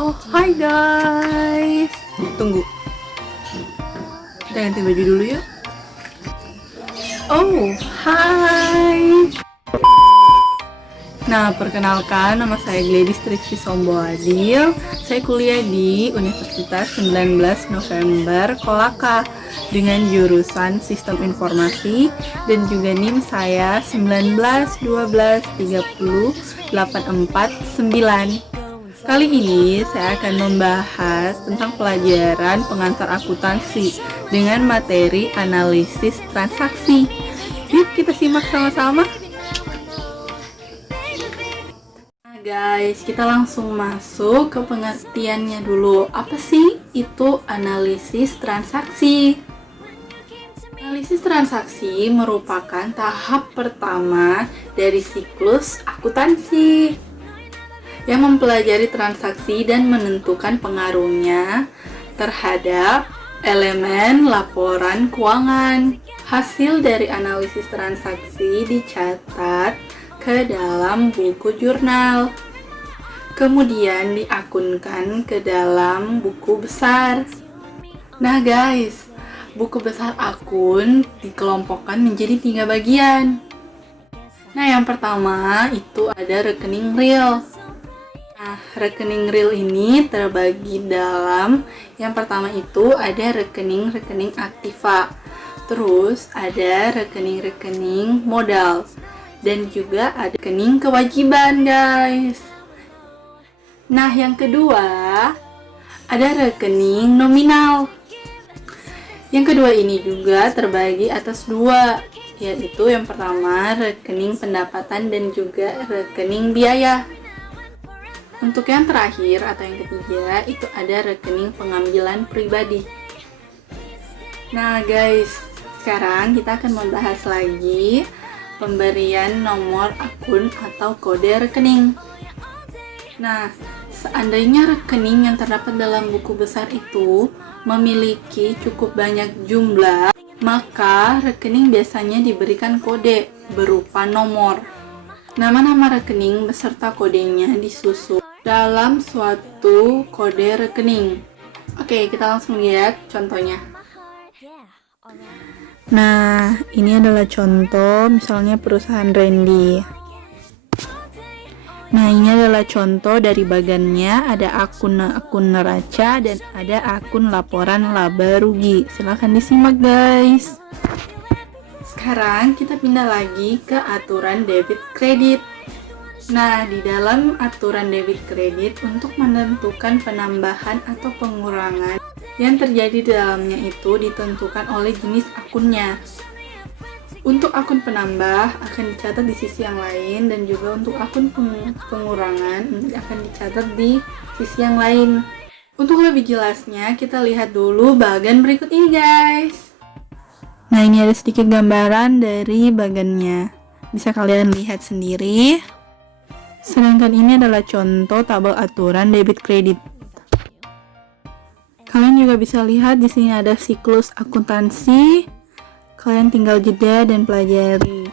Oh, hai guys. Tunggu. Kita ganti baju dulu yuk. Oh, hai. Nah, perkenalkan, nama saya Gladys Triksi Somboadil. Saya kuliah di Universitas 19 November Kolaka dengan jurusan Sistem Informasi dan juga NIM saya 1912308449. Kali ini saya akan membahas tentang pelajaran pengantar akuntansi dengan materi analisis transaksi. Yuk kita simak sama-sama. Guys, kita langsung masuk ke pengertiannya dulu. Apa sih itu analisis transaksi? Analisis transaksi merupakan tahap pertama dari siklus akuntansi yang mempelajari transaksi dan menentukan pengaruhnya terhadap elemen laporan keuangan. Hasil dari analisis transaksi dicatat ke dalam buku jurnal, kemudian diakunkan ke dalam buku besar. Nah guys, buku besar akun dikelompokkan menjadi 3 bagian. Nah, yang pertama itu ada rekening real. Nah, rekening real ini terbagi dalam, yang pertama itu ada rekening-rekening aktiva, terus ada rekening-rekening modal, dan juga ada rekening kewajiban guys. Nah, yang kedua ada rekening nominal. Yang kedua ini juga terbagi atas 2, yaitu yang pertama rekening pendapatan dan juga rekening biaya. Untuk yang terakhir atau yang ketiga itu ada rekening pengambilan pribadi. Nah guys, sekarang kita akan membahas lagi pemberian nomor akun atau kode rekening. Nah, seandainya rekening yang terdapat dalam buku besar itu memiliki cukup banyak jumlah, maka rekening biasanya diberikan kode berupa nomor. Nama-nama rekening beserta kodenya disusun dalam suatu kode rekening. Oke, kita langsung lihat contohnya. Nah, ini adalah contoh misalnya perusahaan Randy. Nah, ini adalah contoh dari bagannya, ada akun neraca dan ada akun laporan laba rugi. Silahkan disimak guys. Sekarang kita pindah lagi ke aturan debit kredit. Nah, di dalam aturan debit kredit untuk menentukan penambahan atau pengurangan yang terjadi di dalamnya itu ditentukan oleh jenis akunnya. Untuk akun penambah akan dicatat di sisi yang lain, dan juga untuk akun pengurangan akan dicatat di sisi yang lain. Untuk lebih jelasnya kita lihat dulu bagan berikut ini guys. Nah, ini ada sedikit gambaran dari bagannya, bisa kalian lihat sendiri. Sedangkan ini adalah contoh tabel aturan debit kredit. Kalian juga bisa lihat di sini ada siklus akuntansi. Kalian tinggal jeda dan pelajari.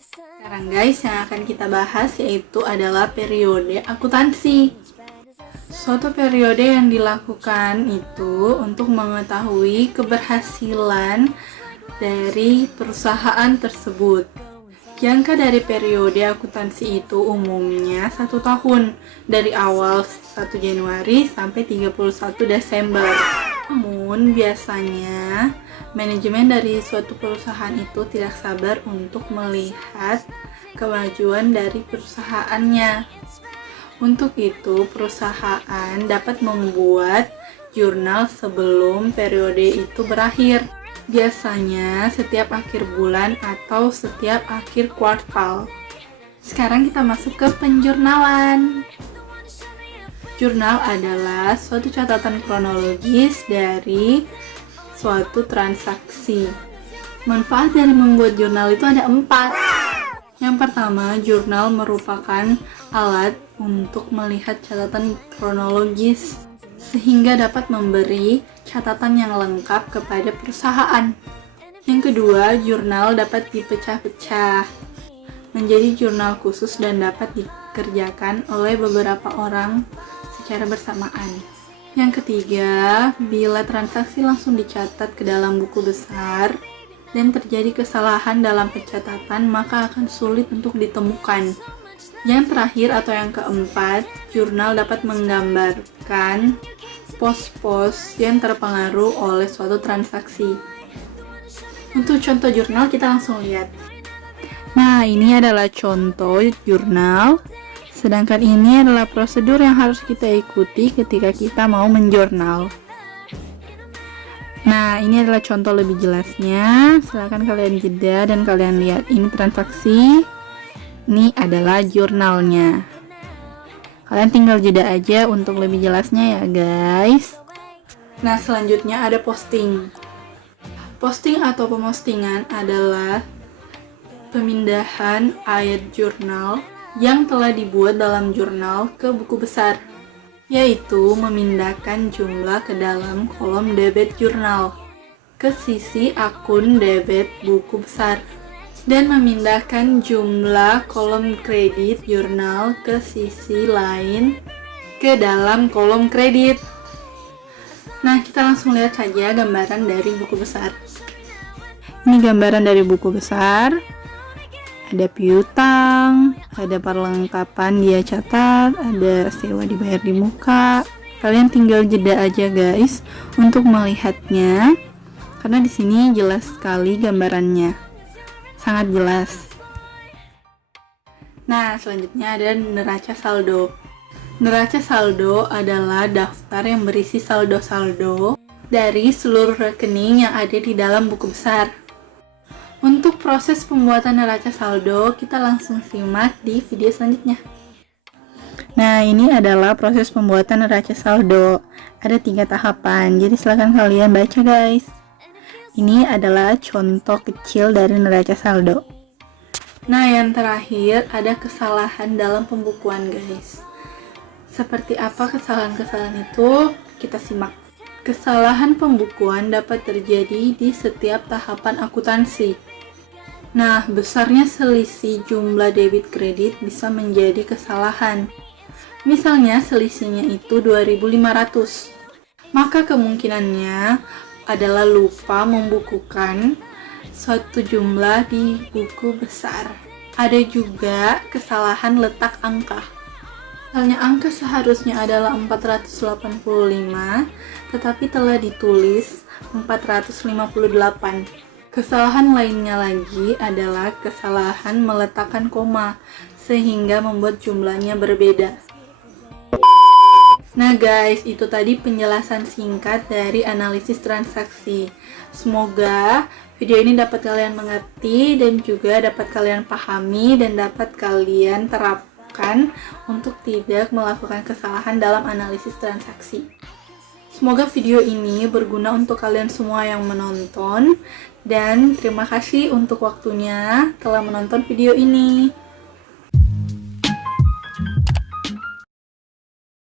Sekarang guys, yang akan kita bahas yaitu adalah periode akuntansi. Suatu periode yang dilakukan itu untuk mengetahui keberhasilan dari perusahaan tersebut. Jangka dari periode akuntansi itu umumnya 1 tahun, dari awal 1 Januari sampai 31 Desember. Namun biasanya manajemen dari suatu perusahaan itu tidak sabar untuk melihat kemajuan dari perusahaannya. Untuk itu, perusahaan dapat membuat jurnal sebelum periode itu berakhir. Biasanya setiap akhir bulan atau setiap akhir kuartal. Sekarang kita masuk ke penjurnalan. Jurnal adalah suatu catatan kronologis dari suatu transaksi. Manfaat dari membuat jurnal itu ada 4. Yang pertama, jurnal merupakan alat untuk melihat catatan kronologis sehingga dapat memberi catatan yang lengkap kepada perusahaan. Yang kedua, jurnal dapat dipecah-pecah menjadi jurnal khusus dan dapat dikerjakan oleh beberapa orang secara bersamaan. Yang ketiga, bila transaksi langsung dicatat ke dalam buku besar dan terjadi kesalahan dalam pencatatan, maka akan sulit untuk ditemukan. Yang terakhir atau yang keempat, jurnal dapat menggambarkan pos-pos yang terpengaruh oleh suatu transaksi. Untuk contoh jurnal kita langsung lihat. Nah, ini adalah contoh jurnal. Sedangkan ini adalah prosedur yang harus kita ikuti ketika kita mau menjurnal. Nah, ini adalah contoh lebih jelasnya. Silakan kalian jeda dan kalian lihat. Ini transaksi. Ini adalah jurnalnya. Kalian tinggal jeda aja untuk lebih jelasnya ya guys. Nah, selanjutnya ada posting. Posting atau pemostingan adalah pemindahan ayat jurnal yang telah dibuat dalam jurnal ke buku besar, yaitu memindahkan jumlah ke dalam kolom debit jurnal ke sisi akun debit buku besar dan memindahkan jumlah kolom kredit jurnal ke sisi lain ke dalam kolom kredit. Nah, kita langsung lihat saja gambaran dari buku besar. Ini gambaran dari buku besar. Ada piutang, ada perlengkapan dia catat, ada sewa dibayar di muka. Kalian tinggal jeda aja guys untuk melihatnya, karena di sini jelas sekali gambarannya, sangat jelas. Nah, selanjutnya ada neraca saldo. Neraca saldo adalah daftar yang berisi saldo-saldo dari seluruh rekening yang ada di dalam buku besar. Untuk proses pembuatan neraca saldo, kita langsung simak di video selanjutnya. Nah, ini adalah proses pembuatan neraca saldo. Ada 3 tahapan, jadi silahkan kalian baca guys. Ini adalah contoh kecil dari neraca saldo. Nah, yang terakhir ada kesalahan dalam pembukuan guys. Seperti apa kesalahan-kesalahan itu? Kita simak. Kesalahan pembukuan dapat terjadi di setiap tahapan akuntansi. Nah, besarnya selisih jumlah debit kredit bisa menjadi kesalahan. Misalnya selisihnya itu 2.500. Maka kemungkinannya adalah lupa membukukan suatu jumlah di buku besar. Ada juga kesalahan letak angka. Misalnya angka seharusnya adalah 485, tetapi telah ditulis 458. Kesalahan lainnya lagi adalah kesalahan meletakkan koma, sehingga membuat jumlahnya berbeda. Nah guys, itu tadi penjelasan singkat dari analisis transaksi. Semoga video ini dapat kalian mengerti dan juga dapat kalian pahami dan dapat kalian terapkan untuk tidak melakukan kesalahan dalam analisis transaksi. Semoga video ini berguna untuk kalian semua yang menonton, dan terima kasih untuk waktunya telah menonton video ini.